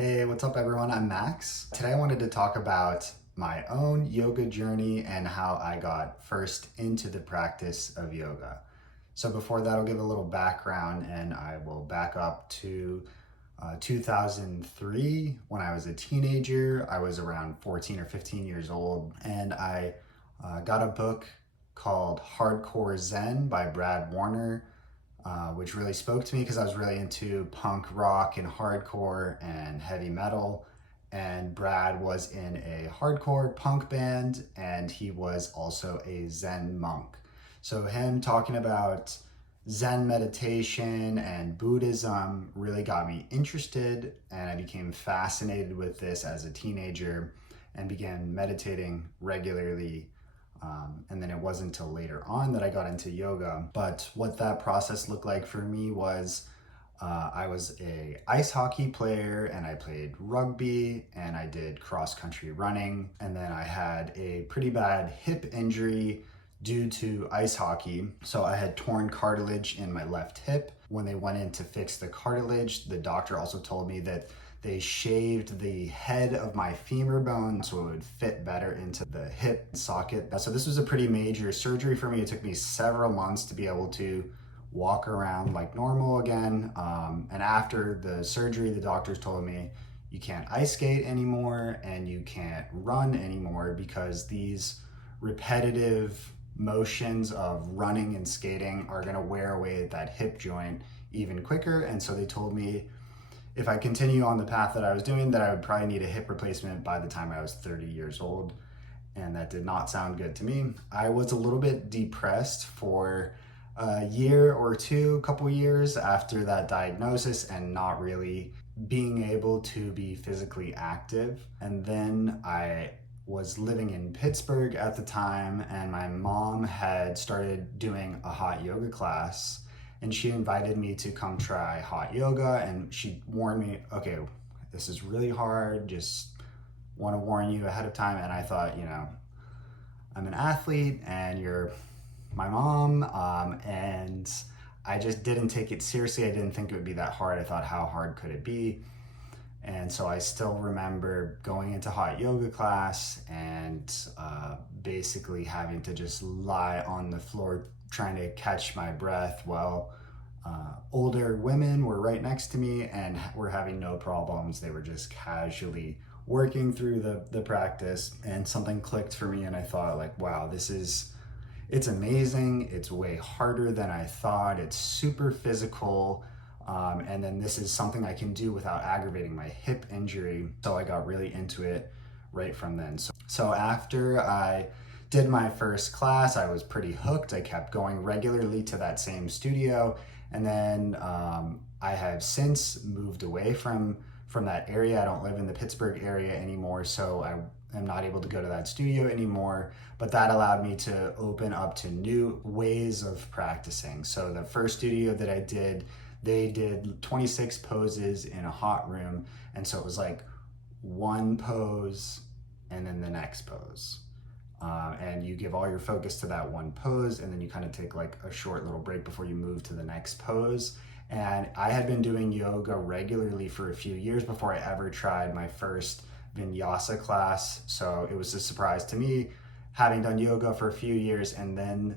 Hey, what's up everyone? I'm Max. Today I wanted to talk about my own yoga journey and how I got first into the practice of yoga. So before that, I'll give a little background and I will back up to 2003 when I was a teenager. I was around 14 or 15 years old and I got a book called Hardcore Zen by Brad Warner, which really spoke to me because I was really into punk rock and hardcore and heavy metal. And Brad was in a hardcore punk band and he was also a Zen monk. So him talking about Zen meditation and Buddhism really got me interested, and I became fascinated with this as a teenager and began meditating regularly. And then it wasn't until later on that I got into yoga. But what that process looked like for me was I was a ice hockey player and I played rugby and I did cross country running. And then I had a pretty bad hip injury due to ice hockey. So I had torn cartilage in my left hip. When they went in to fix the cartilage, the doctor also told me that they shaved the head of my femur bone so it would fit better into the hip socket. So this was a pretty major surgery for me. It took me several months to be able to walk around like normal again. And after the surgery, the doctors told me you can't ice skate anymore and you can't run anymore because these repetitive motions of running and skating are gonna wear away at that hip joint even quicker. And so they told me if I continue on the path that I was doing, that I would probably need a hip replacement by the time I was 30 years old. And that did not sound good to me. I was a little bit depressed for a year or two, a couple years after that diagnosis and not really being able to be physically active. And then I was living in Pittsburgh at the time and my mom had started doing a hot yoga class. And she invited me to come try hot yoga and she warned me, okay, this is really hard, just want to warn you ahead of time. And I thought, I'm an athlete and you're my mom, and I just didn't take it seriously. I didn't think it would be that hard. I thought, how hard could it be? And so I still remember going into hot yoga class and basically having to just lie on the floor trying to catch my breath while older women were right next to me and were having no problems. They were just casually working through the practice, and something clicked for me and I thought like, wow, it's amazing. It's way harder than I thought. It's super physical. And then this is something I can do without aggravating my hip injury. So I got really into it right from then. So after I did my first class, I was pretty hooked. I kept going regularly to that same studio. And then I have since moved away from that area. I don't live in the Pittsburgh area anymore, so I am not able to go to that studio anymore. But that allowed me to open up to new ways of practicing. So the first studio that I did, they did 26 poses in a hot room. And so it was like one pose and then the next pose. And you give all your focus to that one pose and then you kind of take like a short little break before you move to the next pose. And I had been doing yoga regularly for a few years before I ever tried my first vinyasa class. So it was a surprise to me having done yoga for a few years and then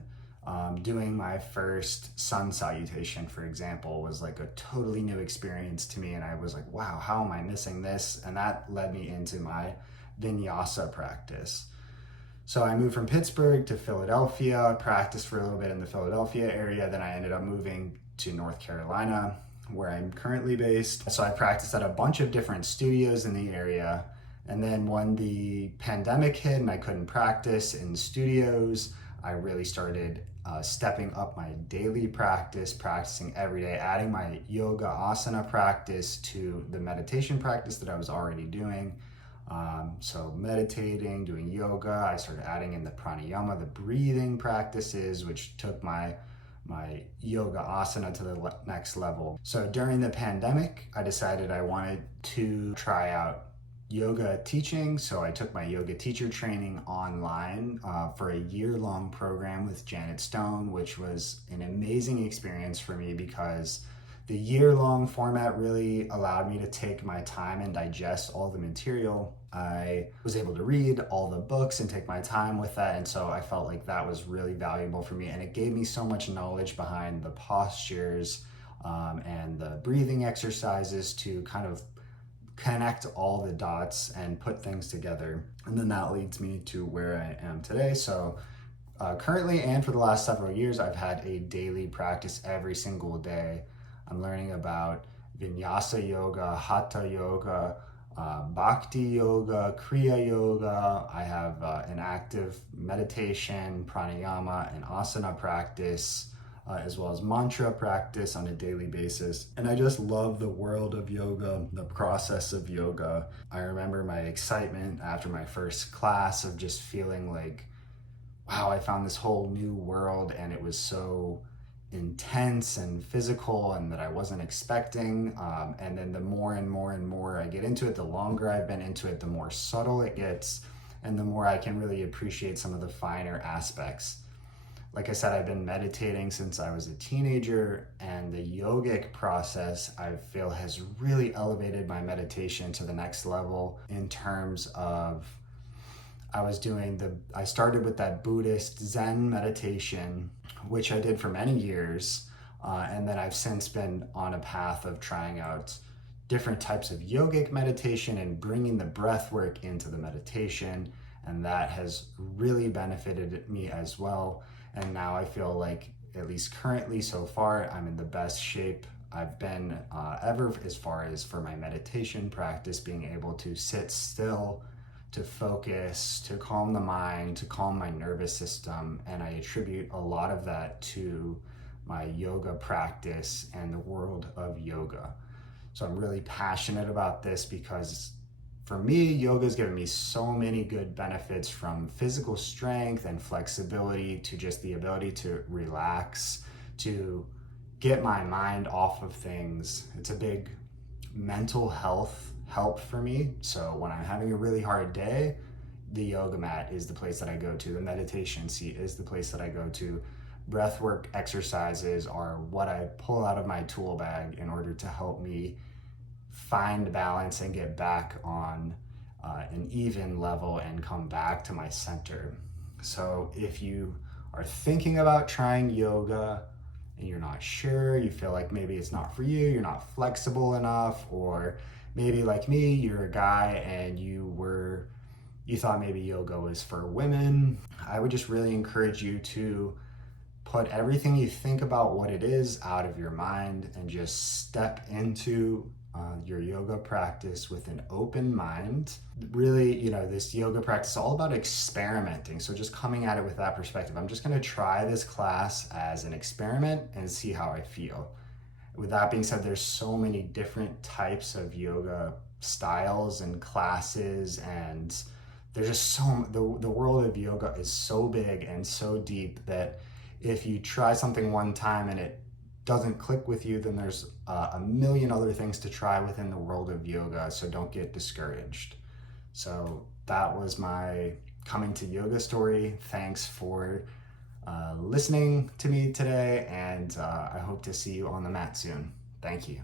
doing my first sun salutation, for example, was like a totally new experience to me. And I was like, wow, how am I missing this? And that led me into my vinyasa practice. So I moved from Pittsburgh to Philadelphia, practiced for a little bit in the Philadelphia area. Then I ended up moving to North Carolina, where I'm currently based. So I practiced at a bunch of different studios in the area. And then when the pandemic hit and I couldn't practice in studios, I really started stepping up my daily practice, practicing every day, adding my yoga asana practice to the meditation practice that I was already doing. So meditating, doing yoga, I started adding in the pranayama, the breathing practices, which took my yoga asana to the next level. So during the pandemic, I decided I wanted to try out yoga teaching. So I took my yoga teacher training online for a year-long program with Janet Stone, which was an amazing experience for me because The year-long format really allowed me to take my time and digest all the material. I was able to read all the books and take my time with that, and so I felt like that was really valuable for me, and it gave me so much knowledge behind the postures and the breathing exercises to kind of connect all the dots and put things together. And then that leads me to where I am today. So currently and for the last several years, I've had a daily practice every single day. I'm learning about Vinyasa yoga, Hatha yoga, Bhakti yoga, Kriya yoga. I have an active meditation, pranayama, and asana practice, as well as mantra practice on a daily basis. And I just love the world of yoga, the process of yoga. I remember my excitement after my first class of just feeling like, wow, I found this whole new world, and it was so intense and physical and that I wasn't expecting. And then the more and more and more I get into it, the longer I've been into it, the more subtle it gets, and the more I can really appreciate some of the finer aspects. Like I said, I've been meditating since I was a teenager, and the yogic process I feel has really elevated my meditation to the next level in terms of I started with that Buddhist Zen meditation, which I did for many years. And then I've since been on a path of trying out different types of yogic meditation and bringing the breath work into the meditation. And that has really benefited me as well. And now I feel like, at least currently so far, I'm in the best shape I've been ever as far as for my meditation practice, being able to sit still, to focus, to calm the mind, to calm my nervous system. And I attribute a lot of that to my yoga practice and the world of yoga. So I'm really passionate about this because for me, yoga has given me so many good benefits, from physical strength and flexibility to just the ability to relax, to get my mind off of things. It's a big mental health help for me. So when I'm having a really hard day, the yoga mat is the place that I go to. The meditation seat is the place that I go to. Breathwork exercises are what I pull out of my tool bag in order to help me find balance and get back on an even level and come back to my center. So if you are thinking about trying yoga and you're not sure, you feel like maybe it's not for you, you're not flexible enough, or maybe like me, you're a guy and you thought maybe yoga was for women, I would just really encourage you to put everything you think about what it is out of your mind and just step into your yoga practice with an open mind. Really, this yoga practice is all about experimenting. So just coming at it with that perspective, I'm just going to try this class as an experiment and see how I feel. With that being said, there's so many different types of yoga styles and classes, and there's just the world of yoga is so big and so deep that if you try something one time and it doesn't click with you, then there's a million other things to try within the world of yoga, so don't get discouraged. So that was my coming to yoga story. Thanks for listening to me today, and I hope to see you on the mat soon. Thank you.